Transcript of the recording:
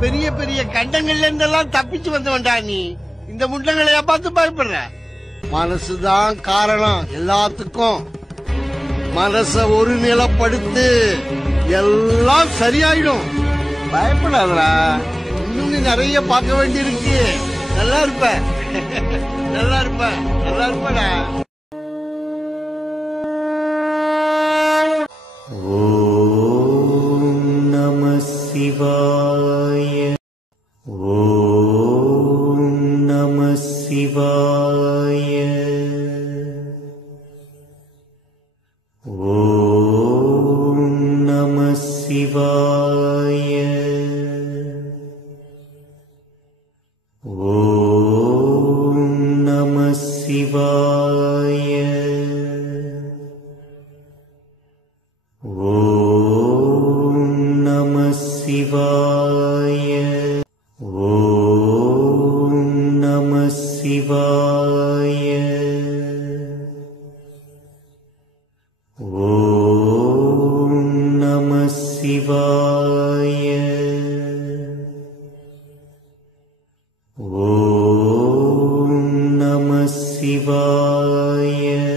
பெரிய பெரிய கண்டங்கள்ல இருந்தெல்லாம் தப்பிச்சு வந்தவன்டா நீ. இந்த முண்டங்களையா பார்த்து பயப்படுற? மனசுதான் காரணம் எல்லாத்துக்கும். மனச ஒரு நிலப்படுத்து, எல்லாம் சரியாயிடும். பயப்படாதடா, இன்னும் நீ நிறைய பார்க்க வேண்டியிருக்கு. நல்லா இருப்ப, நல்லா இருப்ப, நல்லா இருப்படா. ஓம் நம சிவாய. ஓம் நம சிவாய. ஓம் நம சிவாய. ஓம் நம சிவாய. ஓம் நம சிவாய. ஓம் நம சிவாய. ஓம் நம சிவாய. ஓம் நம சிவாய.